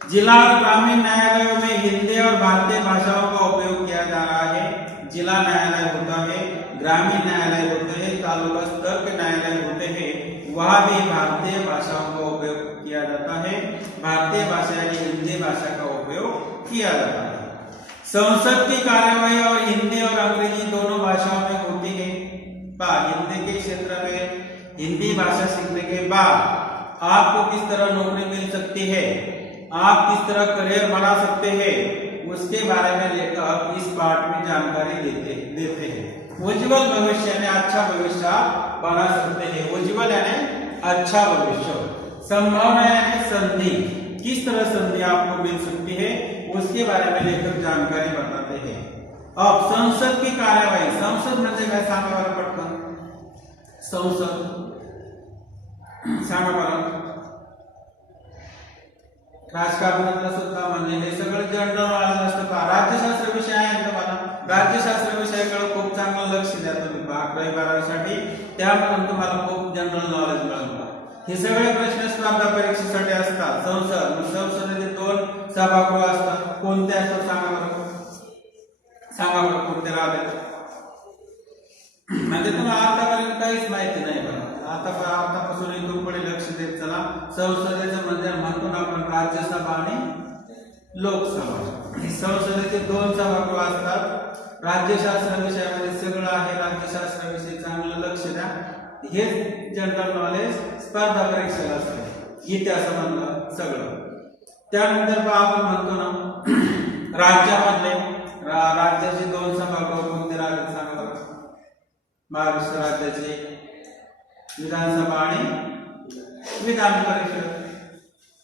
जिला और ग्रामीण न्यायालयों में हिंदी और भारतीय भाषाओं का उपयोग किया जा रहा है। जिला न्यायालय होता है, ग्रामीण न्यायालय होते हैं, तालुका स्तर के न्यायालय होते हैं, वहां भी भारतीय भाषाओं का उपयोग किया जाता है। भारतीय भाषा यानी हिंदी भाषा का उपयोग किया जाता है। संसद की कार्यवाही और हिंदी और अंग्रेजी दोनों भाषाओं में होती है। हिंदी के क्षेत्र में हिंदी भाषा सीखने के बाद आपको किस तरह नौकरी मिल सकती है, आप किस तरह करियर बना सकते हैं, उसके बारे में लेखक इस पाठ में जानकारी देते हैं। उज्जवल भविष्य यानी अच्छा भविष्य बना सकते हैं। उज्जवल यानी अच्छा भविष्य, संभावना यानी संधि, किस तरह संधि आपको मिल सकती है उसके बारे में लेखक जानकारी बताते हैं। अब संसद की कार्यवाही, संसद म्हणजे काय सांगा बरं पटकन, संसद सांगा बरं। राजकारणातलं सुद्धा म्हणजे हे सगळं जनरल नॉलेज असतं का? राज्यशास्त्र विषय आहे तुम्हाला, राज्यशास्त्र विषयाकडे खूप चांगलं लक्ष द्या तुम्ही 11वी 12वी साठी, त्यामधून तुम्हाला खूप जनरल नॉलेज मिळेल। हे सगळे प्रश्न स्पर्धा परीक्षेसाठी असतात। संसदेचे 2 सभागृह असतात, कोणते असतात सांगा बरं, सांगा बरं कोणते राहते? म्हणजे तुम्हाला आतापर्यंत काहीच माहिती नाही बरं, आतापासून इथून पुढे लक्ष देत चला। संसदेचं म्हणजे म्हणतो ना आपण राज्यसभा आणि लोकसभा। संसदेचे 2 सभागृह असतात। राज्यशास्त्र विषयामध्ये सगळं आहे, राज्यशास्त्र विषयी चांगलं लक्ष द्या। हे जनरल नॉलेज स्पर्धा परीक्षेला असते, इतिहासामधलं सगळं। त्यानंतर आपण म्हणतो ना राज्यामधले राज्याचे 2 सभागृह कोणते राज्य सांगा बरं? महाराष्ट्र राज्याचे विधानसभा आणि विधान परिषद।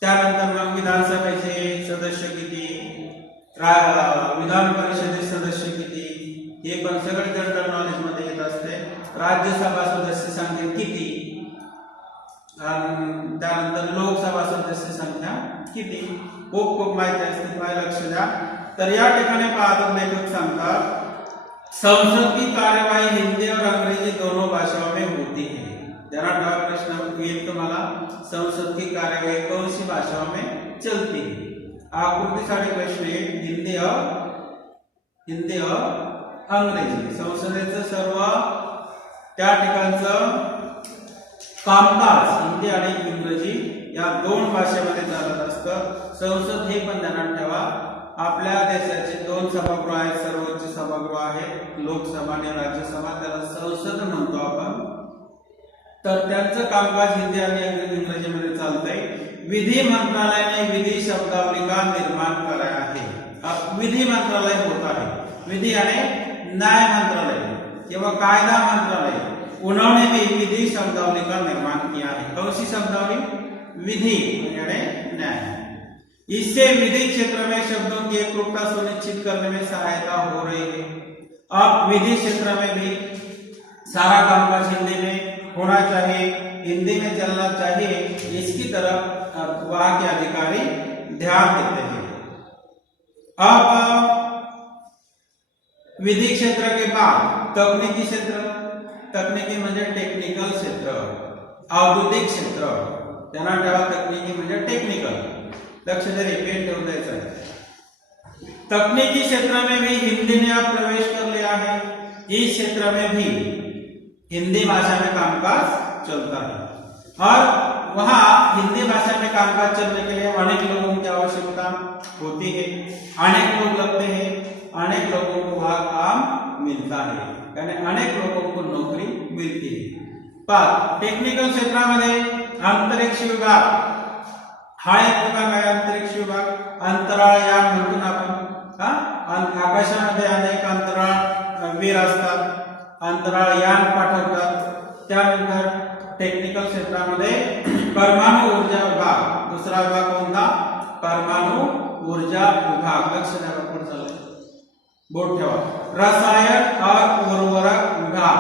त्यानंतर मग विधानसभेचे सदस्य किती, विधान परिषदेचे सदस्य किती, हे पण सगळं जनरल नॉलेज मध्ये येत असते। राज्यसभा सदस्य संख्या किती, त्यानंतर लोकसभा सदस्य संख्या किती, खूप माहिती असते, पाय लक्ष द्या। तर या ठिकाणी पाहतो लेखक सांगतात संसद की कार्यवाही हिंदी और अंग्रेजी दोनों भाषाओं में होती है। जरा प्रश्न ये तुम्हारा, संसद की कार्यवाही कौन सी भाषाओं में चलती है? आकृति साठी प्रश्न है हिंदी और अंग्रेजी। संसदेचं सर्व त्या ठिकाणचं कामकाज हिंदी आणि इंग्रजी या 2 भाषेमध्ये चालत असतं। संसद हे पण ध्यानात ठेवा, आपल्या देशाचे 2 सभागृह आहेत, सर्वोच्च सभागृह आहेत, लोकसभा आणि राज्यसभा, त्याला संसद म्हणतो आपण। तर त्यांचं कामकाज हिंदी आणि इंग्रजीमध्ये चालतंय। विधी मंत्रालयाने विधी शब्दावली का निर्माण कराया है। विधी मंत्रालय होता है, विधी यानी न्याय मंत्रालय किंवा कायदा मंत्रालय, उन्होंने भी विधि शब्दावली का निर्माण किया है। कौन सी शब्दावली? विधि यानी न्याय। इससे विधि क्षेत्र में शब्दों की एकरूपता सुनिश्चित करने में सहायता हो रही है। अब विधि क्षेत्र में भी सारा कामकाज हिंदी में होना चाहिए, हिंदी में चलना चाहिए, इसकी तरफ वहां के अधिकारी ध्यान देते हैं। अब विधि क्षेत्र के बाद तकनीकी क्षेत्र, तकनीकी म्हणजे टेक्निकल क्षेत्र, औद्योगिक क्षेत्र, त्यांना ठेवा तकनीकी म्हणजे टेक्निकल, लक्ष दे पेन ठेवून द्यायचं आहे। तकनीकी क्षेत्र में भी हिंदी ने अब प्रवेश कर लिया है। इस क्षेत्र में भी हिंदी भाषा में कामकाज चलता है और वहां हिंदी भाषा में कामकाज चलने के लिए अनेक लोगों की आवश्यकता होती है, अनेक लोग लगते हैं, अनेक लोगों को वहां काम मिलता है, यानी अनेक लोगों को नौकरी मिलती है। पर टेक्निकल क्षेत्रामध्ये अंतरिक्ष विभाग हा एक विभाग आहे, अंतरिक्ष विभाग, अंतराळ यान म्हणतो ना आपण, आकाशामध्ये अनेक अंतराळ वीर असतात, अंतराळ यान पाठवतात। त्यानंतर टेक्निकल क्षेत्रामध्ये परमाणु ऊर्जा विभाग, दुसरा विभाग कोणता? परमाणु ऊर्जा विभाग, लक्ष द्या पुढे चाललंय, बोर्ड ठेवा। रसायन और उर्वरक विभाग,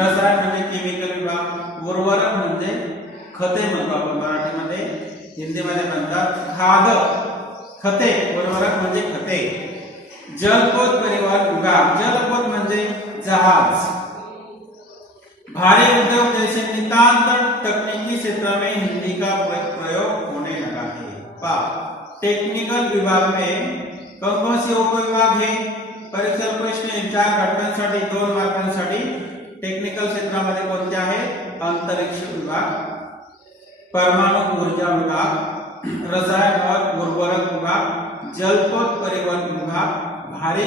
रसायन म्हणजे केमिकल विभाग, उर्वरक म्हणजे खते म्हणतो आपण मराठीमध्ये, हिंदीमध्ये म्हणतात खाद, खते, उर्वरक म्हणजे खते। जलपोत परिवहन विभाग, जलपोत म्हणजे जहाज। भारी उद्योग जैसे नितांत तकनीकी क्षेत्र में हिंदी का प्रयोग होने लगा है। टेक्निकल विभाग में कौन से उपविभाग है? परीक्षा प्रश्न 4 घटकांसाठी 2 मार्कांसाठी टेक्निकल क्षेत्रामध्ये कोणते आहे? अंतरिक्ष विभाग, परमाणु ऊर्जा विभाग, रसायन और उर्वरक विभाग, जलपथ परिवहन विभाग, भारी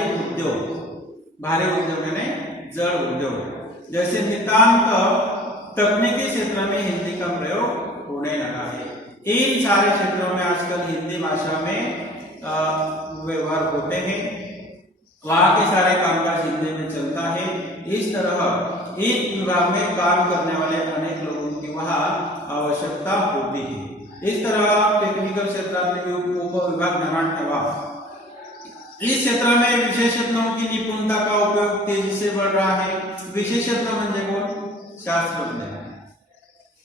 उद्योग यानी जल उद्योग। जैसे नितांत तकनीकी क्षेत्र में हिंदी का प्रयोग होने लगा है। इन सारे क्षेत्रों में आजकल हिंदी भाषा में व्यवहार होते हैं, वहां के सारे कामकाज हिंदी में चलता है। इस तरह इन विभाग में काम करने वाले अनेक लोगों की वहां आवश्यकता होती है। इस तरह टेक्निकल क्षेत्रातील उपविभाग ध्यानात ठेवा। इस क्षेत्र में विशेषज्ञों की निपुणता का उपयोग तेजी से बढ़ रहा है। विशेषज्ञ म्हणजे कोण? शास्त्रज्ञ।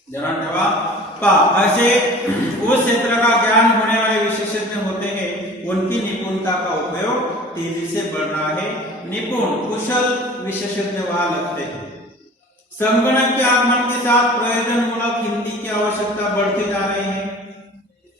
ध्यानात ठेवा। ऐसे उस क्षेत्र का ज्ञान होने वाले विशेषज्ञ होते हैं, उनकी निपुणता का उपयोग तेजी से बढ़ रहा है। निपुण कुशल विशेषज्ञ वहां लगते हैं। संगणक के आगमन के साथ प्रयोजनमूलक हिंदी की आवश्यकता बढ़ती जा रही है।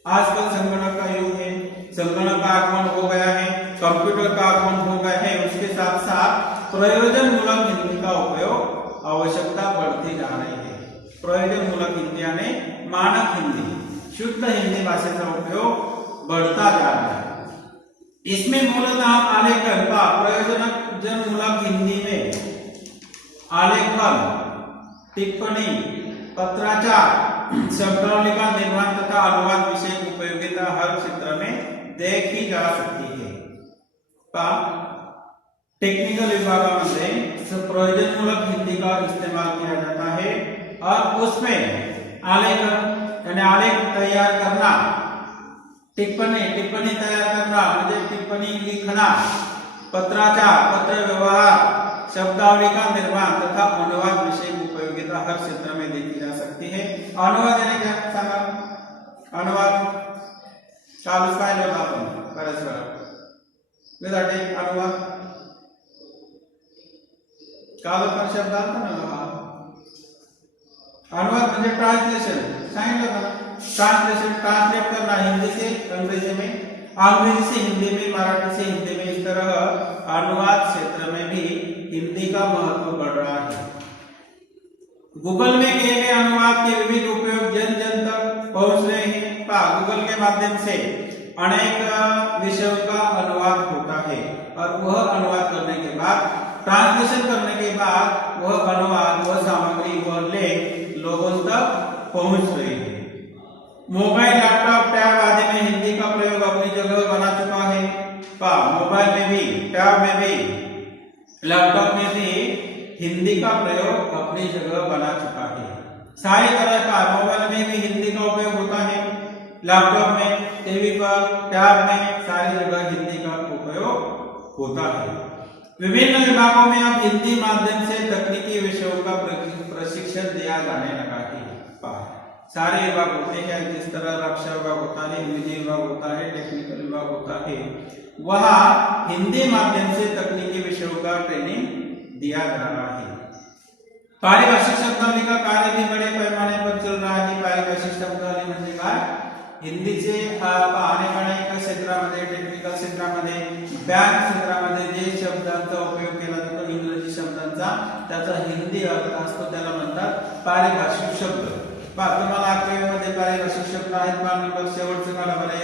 आजकल संगणक का युग है, संगणक का आगमन हो गया है, कंप्यूटर का आगमन हो गया है, उसके साथ साथ प्रयोजनमूलक हिंदी का उपयोग आवश्यकता बढ़ती जा रही है। प्रयोजनमूलक हिंदी यानी मानक हिंदी, शुद्ध हिंदी भाषेचा उपयोग बढ़ता जा रहा है। इसमें मूलतः आलेखन का प्रयोजनमूलक हिंदी में आलेखन, टिप्पणी, पत्राचार, शब्दावली का निर्माण तथा अनुवाद विषय उपयोगिता हर क्षेत्र में देखी जा सकती है। टेक्निकल विभागामध्ये प्रयोजनमूलक हिंदी का इस्तेमाल किया जाता है और उसमें आलेखन यानी आलेख तैयार करना, टिप्पणी तैयार करना म्हणजे टिप्पणी लिखना, पत्राचार पत्र व्यवहार, शब्दावली का निर्माण तथा अनुवाद विषय उपयोगिता हर क्षेत्र में देखी जा सकती है। अनुवाद यानी क्या सांगा? अनुवाद कालच पाहिलं होतं आपण बऱ्याच वेळा। वेदाटे अनुवाद काल पण शब्द आलता ना। अनुवाद म्हणजे ट्रांसलेशन, सांगितलं ना? ट्रांसलेशन, ट्रांसलेट करना हिंदी से अंग्रेजी में, अंग्रेजी से हिंदी में, मराठी से हिंदी में। इस तरह अनुवाद क्षेत्र में भी हिंदी का महत्व बढ़ रहा है। गूगल में किए गए अनुवाद के विविध उपयोग जन जन तक पहुंच रहे हैं। गूगल के माध्यम से अनेक विषयों का अनुवाद होता है और वह अनुवाद करने के बाद, ट्रांसलेशन करने के बाद वह अनुवाद, वह सामग्री, वह लेख लोगों तक पहुंच रही है। मोबाइल, लैपटॉप, टैब आदि में हिंदी का प्रयोग अपनी जगह बना चुका है। मोबाइल में भी, टैब में भी, लैपटॉप में भी हिंदी का प्रयोग अपनी जगह बना चुका है। सारी तरह का मोबाइल में भी हिंदी का उपयोग होता है, लैपटॉप में, टीवी पर, टैब में, सारी जगह हिंदी का उपयोग होता है। विभिन्न विभागों में अब हिंदी माध्यम से तकनीकी विषयों का प्रशिक्षण दिया जाने लगा है। सारे विभाग होते हैं, जिस तरह रक्षा विभाग होता है, विधि विभाग होता है, टेक्निकल विभाग होता है, वहाँ हिंदी माध्यम से तकनीकी विषयों का ट्रेनिंग दिया जा रहा है। पारिभाषिक शब्दावली का कार्य भी बड़े पैमाने पर चल रहा है। पारिभाषिक शब्दावली म्हणजे काय? हिंदीचे अनेक क्षेत्रामध्ये, टेक्निकल क्षेत्रामध्ये, बँक क्षेत्रामध्ये जे शब्दांचा उपयोग केला जातो, इंग्रजी शब्दांचा, त्याचा हिंदी अर्थ असतो, त्याला म्हणतात पारिभाषिक शब्द। तुम्हाला आकडेमध्ये पारिभाषिक शब्द आहेत। पान नंबर शेवटचं काढा बरं,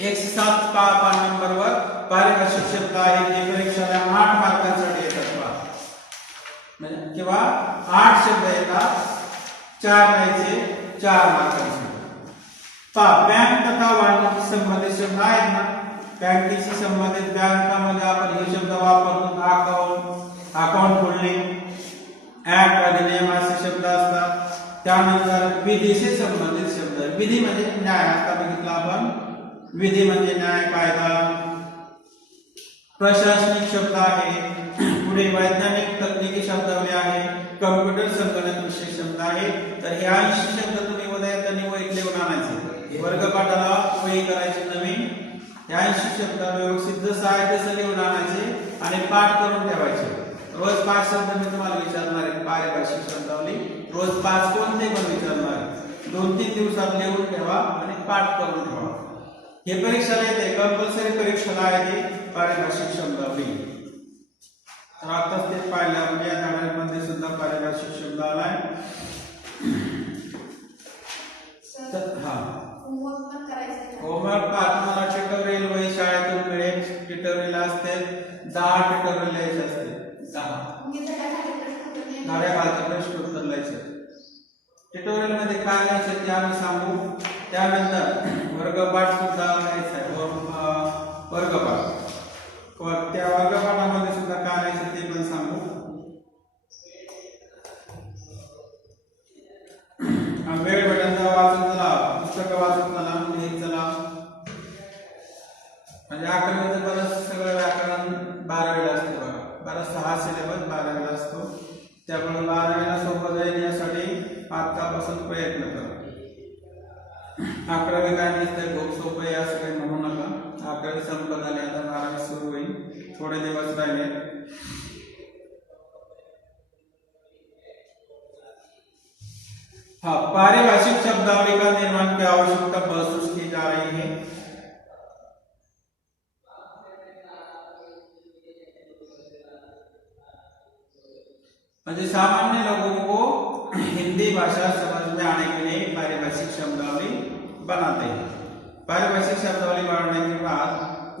107 पान नंबरवर पारिभाषिक शब्द आहेत, जे परीक्षेला 8 मार्कांसाठी येतात म्हणजे किंवा 8 शब्द येतात, 4 लिहायचे, 4 मार्कांसाठी। बँक तथा वाणिज्य संबंधित शब्द आहेत ना, बँकेशी संबंधित, बँकामध्ये आपण हे शब्द वापरतो, अकाउंट खोलणे, ऍक्ट, अधिनियम असे शब्द असतात। त्यानंतर विधीशी संबंधित शब्द, विधी म्हणजे न्याय, आता बघितलं आपण, विधी म्हणजे न्याय, कायदा। प्रशासनिक शब्द आहे, पुढे वैज्ञानिक तकनीकी शब्दावली आहे, कम्प्युटर संगणक विषय शब्द आहे। तर हे 80 शब्द तुम्ही उदयातनी वहीत लिहून आणायचे, वर्गपाठाला वही करायची नवीन। या 80 शब्द व्यवस्थित जसं आहे तसं लिहून आणायचे आणि पाठ करून ठेवायचे। रोज 5 शब्द मी तुम्हाला विचारणार आहे, पारिभाषिक शब्दावली रोज 5 कोणते पण विचारणार आहे। 2-3 दिवसात लिहून ठेवा आणि पाठ करून ठेवा. हे परीक्षेला येते, कंपल्सरी परीक्षेला येते पारिभाषिक शब्दावली. तर आताच ते पाहिलं म्हणजे या धड्यामध्ये सुद्धा पारिभाषिक शब्द आलाय. होमवर्क तुम्हाला ट्युटोरियल वही शाळेतून मिळेल. ट्युटोरियल असते 10 ट्युटोरियल लिहायचे असते. 10 धड्याखालचे प्रश्न उत्तर लिहायचे. ट्युटोरियल मध्ये काय लिहायचं ते आम्ही सांगू. त्यानंतर वर्गपाठ सुद्धा लिहायचा आहे. वर्गपाठ त्या वर्गपाठामध्ये सुद्धा काय लिहायचं ते पण सांगू. वेळ भेटेल तेव्हा वाचून चला, पुस्तकं वाचून चला, लिहित चला. म्हणजे 11वीचं बरंच सगळं व्याकरण 12वीला असते बघा. बराचसा हा सिलेबस 12वीला असतो. त्यामुळे 12वीला सोपं जाईल यासाठी आतापासून प्रयत्न करा. 11वी काय नसते, खूप सोपं आहे असं काही म्हणू नका. 11वी संपत आली, आता 12वी सुरू होईल. थोडे दिवस राहिले. हाँ, पारिभाषिक शब्दावली का निर्माण की आवश्यकता महसूस की जा रही है. म्हणजे सामान्य लोगों को हिंदी भाषा समझ में आने के लिए पारिभाषिक शब्दावली बनाते हैं. पारिभाषिक शब्दावली बनाने के बाद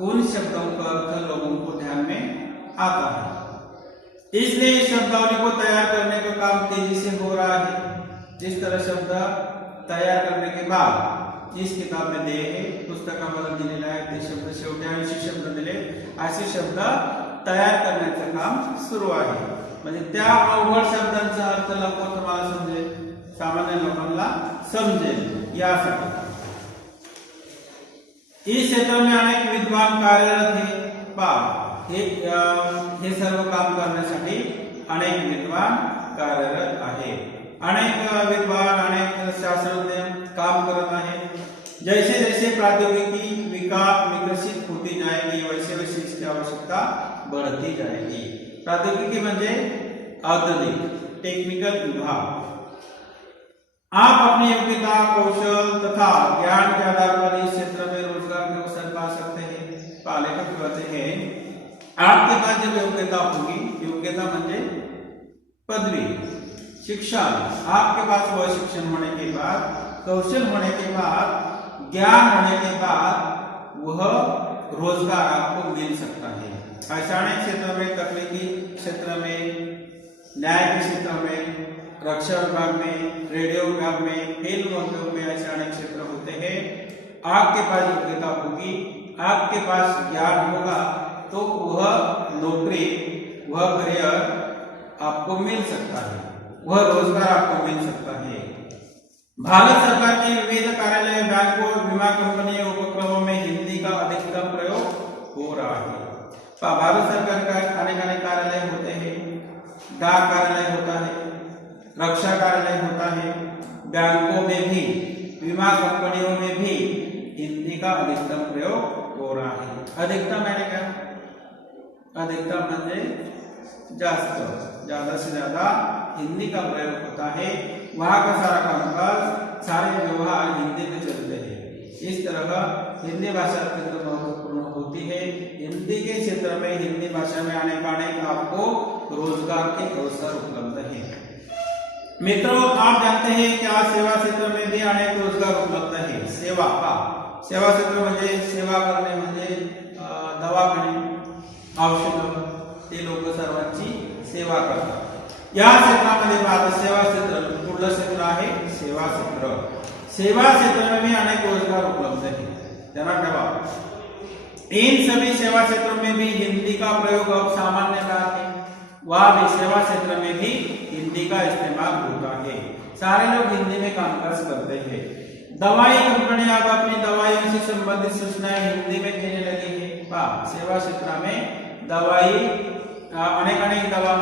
उन शब्दों का अर्थ लोगों को ध्यान में आता है. इसलिए इस शब्दावली को तैयार करने का काम तेजी से हो रहा है. जिस तरह शब्द तयार करने के बाद इस किताब में दिए है, पुस्तकामध्ये दिलेला आहे ते शब्द शेवटी 80 शब्द दिले. असे शब्द तयार करण्याचं काम सुरू आहे. म्हणजे त्या अवघड शब्दांचा अर्थ लवकर तुम्हाला समजेल, सामान्य लोकांना समजेल यासाठी. इस क्षेत्र में अनेक विद्वान कार्यरत है. हे सर्व काम करण्यासाठी अनेक विद्वान कार्यरत आहेत. अनेक विद्वान, अनेक शास्त्रज्ञ काम करत आहेत. जैसे जैसे प्रौद्योगिकी विकसित होती जाएगी वैसे वैसे इसकी आवश्यकता बढ़ती जाएगी. प्रौद्योगिकी म्हणजे औद्योगिक टेक्निकल विभाग. आप अपनी योग्यता, कौशल तथा ज्ञान के आधार पर इस क्षेत्र में रोजगार के अवसर पा सकते हैं. पालेखक कहते हैं आपके पास जब योग्यता होगी, योग्यता म्हणजे पदवी, शिक्षण, आपके पास वह शिक्षण होने के बाद, कौशल होने के बाद, ज्ञान होने के बाद वह रोजगार आपको मिल सकता है. ऐसा अनेक क्षेत्र में, तकनीकी क्षेत्र में, न्याय के क्षेत्र में, रक्षा विभाग में, रेडियो विभाग में, फिल्म उद्योग में ऐसे अनेक क्षेत्र होते हैं. आपके पास योग्यता होगी, आपके पास ज्ञान होगा तो वह नौकरी, वह करियर आपको मिल सकता है, वह रोजगार आपको मिल सकता है. भारत सरकार के विविध कार्यालय, बैंकों, बीमा कंपनी उपक्रमों में हिंदी का अधिकतम प्रयोग हो रहा है. भारत सरकार का अनेक कार्यालय होते हैं. डाक कार्यालय होता है, रक्षा कार्यालय होता है, बैंकों में भी, बीमा कंपनियों में भी हिंदी का अधिकतम प्रयोग हो रहा है. अधिकतम यानी क्या? अधिकतम म्हणजे जास्त, ज्यादा से ज्यादा हिंदी का प्रयोग होता है. वहां का सारा कामकाज, सारे व्यवहार हिंदी में चलते हैं. इस तरह हिंदी भाषा अत्यंत महत्वपूर्ण होती है. हिंदी के क्षेत्र में, हिंदी भाषा में आने का आपको रोजगार के अवसर उपलब्ध है. मित्रों, आप जानते हैं कि आज सेवा क्षेत्र में भी अनेक रोजगार उपलब्ध है. सेवा क्षेत्र म्हणजे सेवा करणे म्हणजे दवाखाने, औषध, ते लोक सर्वांची सेवा करतात. या क्षेत्रामध्ये भारत सेवा क्षेत्र कुठलं क्षेत्र आहे? सेवा क्षेत्र. सेवा क्षेत्र में भी अनेक रोजगार उपलब्ध है. ध्यान ठेवा. इन सभी सेवा क्षेत्रों में भी हिंदी का प्रयोग अब सामान्य बात है. वहां भी सेवा क्षेत्र में भी हिंदी का इस्तेमाल होता है. सारे लोग हिंदी में कामकाज करते हैं. दवाई कंपनी अब अपनी दवाइयों से संबंधित सूचनाएं हिंदी में देने लगी है. सेवा क्षेत्र में दवाई, अनेक दवा,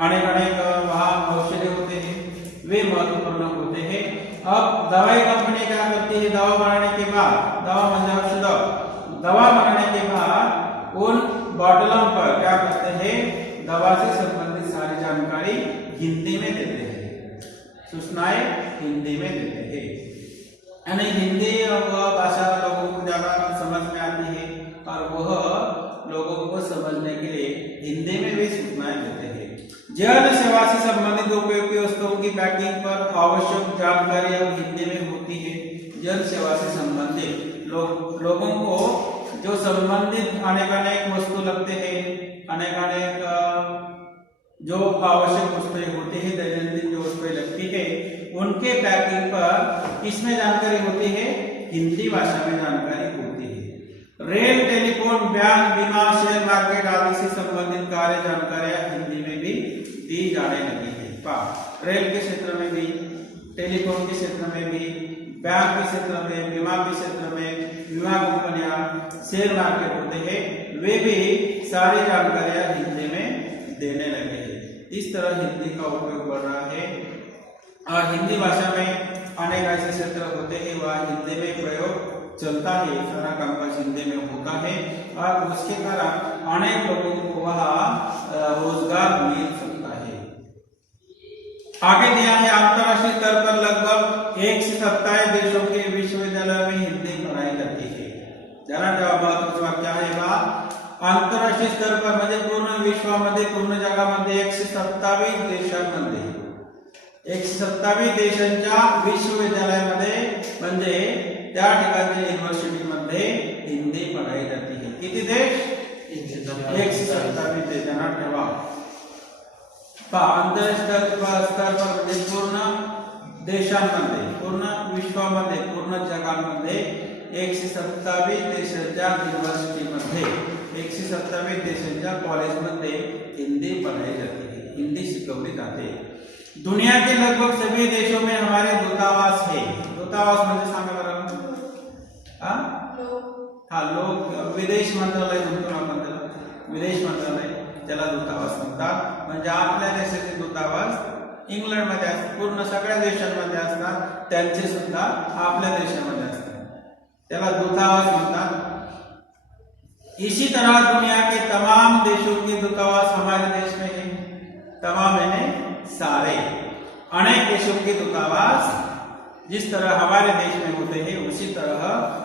अनेक वहां औषधि होते हैं, वे महत्वपूर्ण होते हैं. अब दवाई कंपनी क्या करती है? दवा बनाने के बाद, दवा म्हणजे औषध, दवा बनाने के बाद उन बॉटलों पर क्या करते हैं? दवा से संबंधित सारी जानकारी हिंदी में देते हैं. सूचनाएं हिंदी में देते हैं। यानी हिंदी वह भाषा लोगों को ज्यादा समझ में आती है और वह लोगों को समझने के लिए हिंदी में भी सूचनाएं देते हैं। जन सेवा से संबंधित उपयोगी वस्तुओं की पैकिंग पर आवश्यक जानकारी अब हिंदी में होती है। जन सेवा से संबंधित लोगों को जो संबंधित अनेक वस्तु लगते हैं, अनेक जो आवश्यक वस्तुएं होती है, दैनंदिन जो वस्तुएं लगती है, उनके पैकिंग पर किसमें जानकारी होती है? हिंदी भाषा में जानकारी होती है। रेल, टेलीफोन, बैंक, बीमा, शेयर मार्केट आदि से संबंधित कार्य जानकारियां हिंदी में भी दी जाने लगी है। रेल के क्षेत्र में भी, टेलीफोन के क्षेत्र में भी, बैंक के क्षेत्र में, बीमा के क्षेत्र में, बीमा कंपनियां, शेयर मार्केट होते हैं, वे भी सारी जानकारियां हिंदी में देने लगे हैं। इस तरह हिंदी का उपयोग बढ़ रहा है और हिंदी भाषा में अनेक ऐसे क्षेत्र होते हैं वह हिंदी में प्रयोग चलता है, सारा कामकाज हिंदी में होता है और उसके कारण अनेक लोगों को वह रोजगार मिल सकता है। आगे दिया है अंतरराष्ट्रीय स्तर पर लगभग 127 देशों के विश्वविद्यालय में हिंदी पढ़ाई जाती है। जरा जवाब क्या है? आंतरराष्ट्रीय स्तर पर म्हणजे पूर्ण विश्वामध्ये, पूर्ण जगामध्ये 127 देशांमध्ये 127 देशांच्या विश्वविद्यालयामध्ये म्हणजे त्या ठिकाणच्या युनिव्हर्सिटीमध्ये हिंदी पढ़ाई जाती है। किती देश? 127 देश। ध्यानात ठेवा। आंतरराष्ट्रीय स्तर पर म्हणजे पूर्ण देशांमध्ये, पूर्ण विश्वामध्ये, पूर्ण जगामध्ये 127 देशांच्या युनिव्हर्सिटीमध्ये, 127 देशांच्या कॉलेजमध्ये हिंदी पढ़ाई जाती है, हिंदी सिखवली जाते। दुनिया के लगभग सभी देशों में हमारे दूतावास है। दूतावास म्हणजे सांगा बरं? लोक विदेश मंत्रालय म्हणतो आपण त्याला, विदेश मंत्रालय त्याला दूतावास म्हणतात। म्हणजे आपल्या देशाचे दूतावास इंग्लंडमध्ये असतात, पूर्ण सगळ्या देशांमध्ये असतात, त्यांचे सुद्धा आपल्या देशामध्ये असतात, त्याला दूतावास म्हणतात। इसी तरह दुनिया के तमाम देशों के दूतावास हमारे देश में है। तमाम यानी सारे, अनेक देशों के दूतावास जिस तरह हमारे देश में होते हैं उसी तरह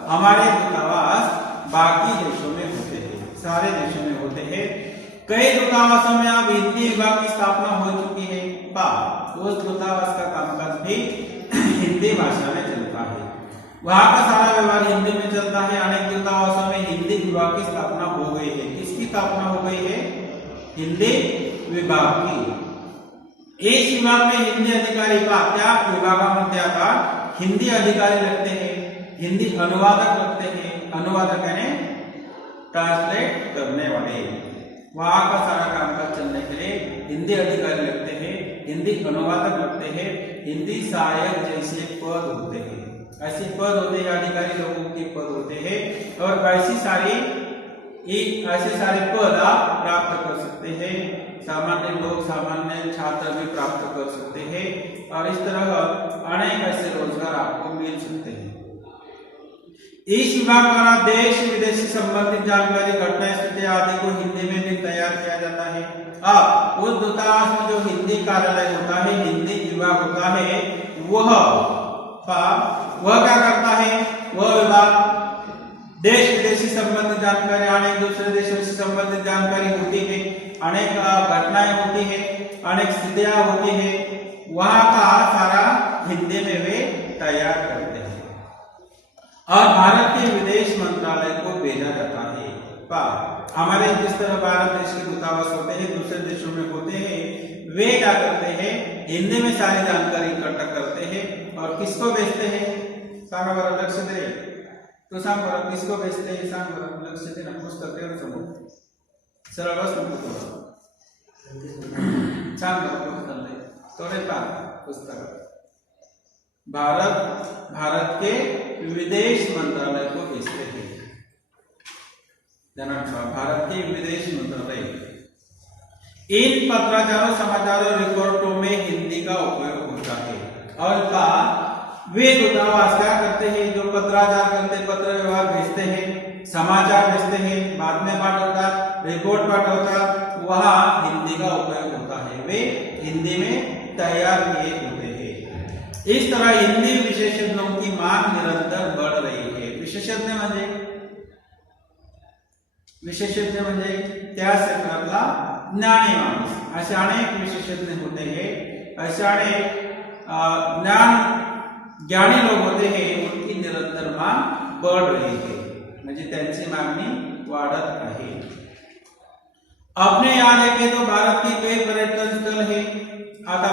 हमारे दूतावास बाकी देशों में होते हैं, सारे देशों में होते हैं। कई दूतावासों में अब हिंदी विभाग की स्थापना हो चुकी है। उस दूतावास का कामकाज भी हिंदी भाषा में चलता है, वहां का सारा व्यवहार हिंदी में चलता है। अनेक दूतावासों में हिंदी विभाग की स्थापना हो गई है। किसकी स्थापना हो गई है? हिंदी विभाग की। इस विभाग में हिंदी अधिकारी त्या विभागामध्ये आता हिंदी अधिकारी लगते हैं, हिंदी अनुवादक लगते हैं। अनुवादक यानी ट्रांसलेट करने वाले। वहां का सारा कामकाज चलने के लिए हिंदी अधिकारी लगते हैं, हिंदी अनुवादक लगते हैं, हिंदी सहायक जैसे पद होते हैं। ऐसे पद होते हैं, अधिकारी लोगों के पद होते हैं और ऐसे सारे पद आप प्राप्त कर सकते हैं। सामान्य लोग, सामान्य छात्र भी प्राप्त कर सकते हैं और इस तरह अनेक ऐसे रोजगार आपको मिल सकते हैं। इस विभाग द्वारा देश विदेश से संबंधित जानकारी, घटना, स्थिति आदि को हिंदी में भी तैयार किया जाता है। अब उस दूतावास में जो हिंदी कार्यालय होता है, हिंदी विभाग होता है, वह क्या करता है? वह विभाग देश विदेश से संबंधित जानकारी, अनेक दूसरे देशों से संबंधित जानकारी होती है, अनेक घटनाएं होती है, अनेक स्थितियां होती है, वहां का सारा हिंदी में वे तैयार करते हैं और भारत के विदेश मंत्रालय को भेजा जाता है। हमारे जिस तरह भारत देश के दूतावास होते हैं, दूसरे देशों में होते हैं, वे क्या करते हैं? हिंदी में सारी जानकारी इकट्ठा करते हैं और किसको भेजते हैं? सांगा बरं, लक्ष दे। तो सांग बरं, किसको भेजते हैं? सांग बरं, लक्ष दे ना, पुस्तक दे समोर, सरळ बस नको सांग बरं, पुस्तक दे थोडे पुस्तक। भारत के विदेश मंत्रालय को भेजते हैं। भारत के विदेश मंत्रालय इन पत्राचारों, समाचारों, रिपोर्टों में हिंदी का उपयोग होता है। और वे दूतावास क्या करते हैं? जो पत्राचार करते, पत्र व्यवहार भेजते हैं, समाचार भेजते हैं, बातम्या पाठवतात, रिपोर्ट पाठवतात, वहां हिंदी का उपयोग होता है। वे हिंदी में तैयार किए होते हैं। इस तरह हिंदी विशेषज्ञों की मांग निरंतर बढ़ रही है. विशेषज्ञ म्हणजे त्या क्षेत्रातला ज्ञानी माणूस. असे अनेक विशेषज्ञ होते हैं, असे अनेक ज्ञानी लोग होते हैं, उनकी निरंतर मांग बढ़ रही है, म्हणजे त्यांची मागणी वाढत आहे. अपने यहाँ देखें तो भारत के कई पर्यटन स्थल है. आता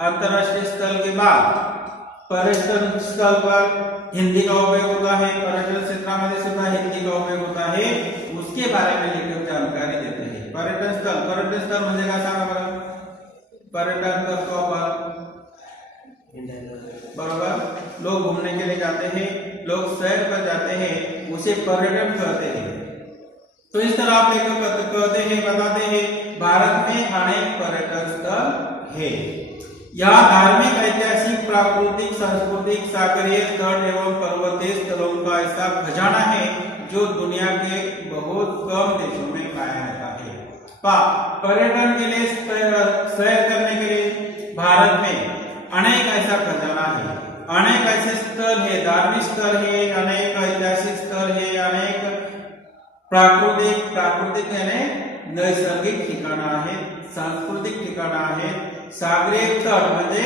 अंतरराष्ट्रीय स्थल के बाद पर्यटन स्थल पर हिंदी का उपयोग होता है. पर्यटन क्षेत्रामध्ये सुद्धा हिंदी का उपयोग होता है. उसके बारे में लेखक जानकारी देते हैं. पर्यटन स्थल म्हणजे काय सांगा बरं. पर्यटन करतो आपण, बरोबर. लोग घूमने के लिए जाते हैं, लोग सैर पर जाते हैं, उसे पर्यटन कहते हैं. तो इस तरह आप लेखक कहते हैं, बताते हैं भारत में अनेक पर्यटन स्थल है. यहाँ धार्मिक, ऐतिहासिक, प्राकृतिक, सांस्कृतिक, सागरीय स्थल एवं पर्वतीय स्थलों का ऐसा खजाना है जो दुनिया के बहुत कम देशों में पाया जाता है. पर्यटन के लिए, सैर करने के लिए भारत में अनेक ऐसा खजाना है, अनेक ऐसे स्थल है, धार्मिक स्थल है, अनेक ऐतिहासिक स्थल है, अनेक प्राकृतिक यानी नैसर्गिक ठिकाणं आहेत, सांस्कृतिक ठिकाणं आहेत, सागरीय स्थळ म्हणजे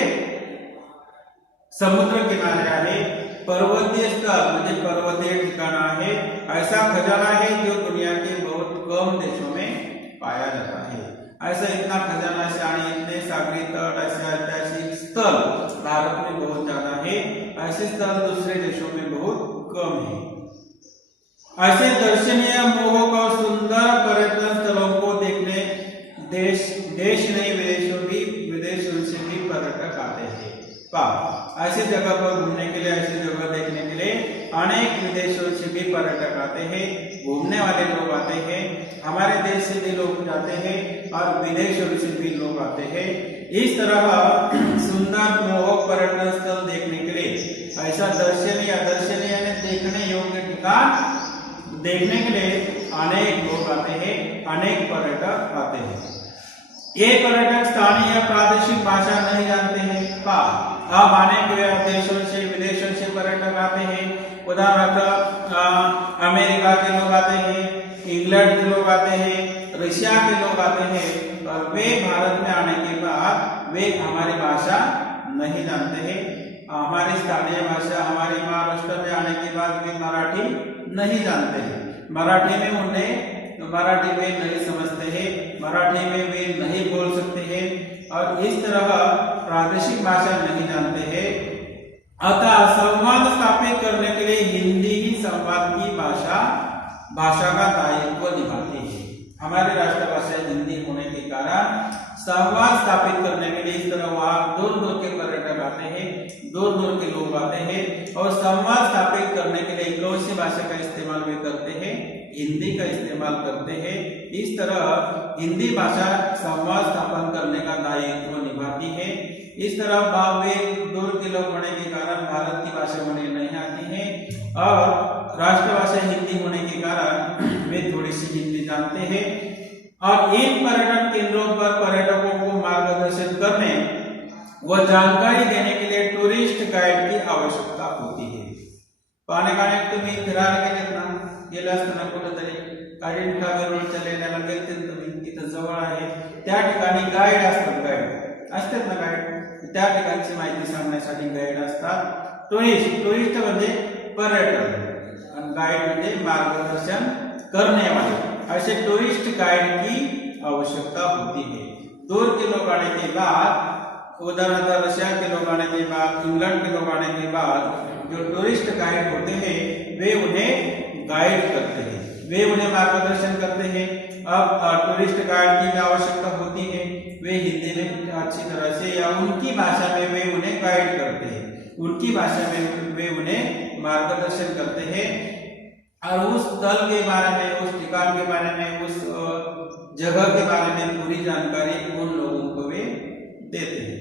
समुद्र किनारे आहे, पर्वतीय स्थळ म्हणजे पर्वतीय ठिकाणं आहे. ऐसा खजाना है जो दुनिया के बहुत कम देशों में पाया जाता है. ऐसा इतना खजाना से आणि इतने सागरी तट, ऐसे ऐतिहासिक स्थल भारत में बहुत ज्यादा है. ऐसे स्थल दूसरे देशों में बहुत कम है. ऐसे दर्शनीय, मोहक और सुंदर पर्यटन स्थलों को देखने देश नहीं विदेशों से भी पर्यटक आते हैं. ऐसे जगह पर घूमने के लिए, ऐसी जगह देखने के लिए अनेक विदेशों से भी पर्यटक आते हैं, घूमने वाले लोग आते हैं. हमारे देश से भी लोग जाते हैं और विदेशों से भी लोग आते हैं. इस तरह सुंदर, मोहक पर्यटन स्थल देखने के लिए, ऐसा दर्शनीय यानी देखने योग्य ठिकान देखने के लिए अनेक लोग आते हैं, अनेक पर्यटक आते हैं. ये पर्यटक स्थानीय प्रादेशिक भाषा नहीं जानते हैं. अब अनेक देशों से, विदेशों से पर्यटक आते हैं. उदाहरणार्थ अमेरिका के लोग आते हैं, इंग्लैंड के लोग आते हैं, रशिया के लोग आते हैं, और वे भारत में आने के बाद वे हमारी भाषा नहीं जानते हैं. हमारी स्थानीय भाषा, हमारे महाराष्ट्र में आने के बाद वे मराठी नहीं जानते हैं. मराठी वे नहीं समझते हैं, मराठी में वे नहीं बोल सकते हैं, और इस तरह प्रादेशिक भाषा नहीं जानते हैं. अतः संवाद स्थापित करने के लिए हिंदी ही संवाद की भाषा का दायित्व निभाती है. हमारी राष्ट्रभाषा हिंदी होने के कारण संवाद स्थापित करने के लिए इस तरह वहां दूर दूर के पर्यटक आते हैं, दूर दूर के लोग आते हैं, और संवाद स्थापित करने के लिए कौन सी भाषा का इस्तेमाल वे करते हैं, हिंदी का इस्तेमाल करते हैं. इस तरह हिंदी भाषा संवाद स्थापन करने का दायित्व निभाती है. इस तरह वे दूर के लोग होने के कारण भारत की भाषा उन्हें नहीं आती है, और राष्ट्रभाषा हिंदी होने के कारण वे थोड़ी सी हिंदी जानते हैं. और इन पर्यटन केंद्रों पर पर्यटकों को मार्गदर्शन करने व जानकारी देने के लिए टूरिस्ट गाइड की आवश्यकता होती है. पाहण्यात तुम्ही फिरायला गेले असताना कुठेतरी अजिंठा वेरूळच्या लेण्याला गेलते तुम्ही, तिथं जवळ आहे, त्या ठिकाणी गाईड असतात ना, गाईड त्या ठिकाणची माहिती सांगण्यासाठी गाईड असतात. टुरिस्ट म्हणजे पर्यटक, आणि गाइड म्हणजे मार्गदर्शन करने वाले. ऐसे टूरिस्ट गाइड की आवश्यकता होती है. दूर के लोग आने के बाद, उदाहरण रशिया के लोग आने के बाद, इंग्लैंड के लोग आने के बाद जो टूरिस्ट गाइड होते हैं वे उन्हें गाइड करते हैं, वे उन्हें मार्गदर्शन करते हैं. अब टूरिस्ट गाइड की आवश्यकता होती है, वे हिंदी में अच्छी तरह से या उनकी भाषा में वे उन्हें गाइड करते हैं, उनकी भाषा में वे उन्हें मार्गदर्शन करते हैं, और उस स्थल के बारे में, उस ठिकान के बारे में, उस जगह के बारे में पूरी जानकारी उन लोगों को वे देते हैं.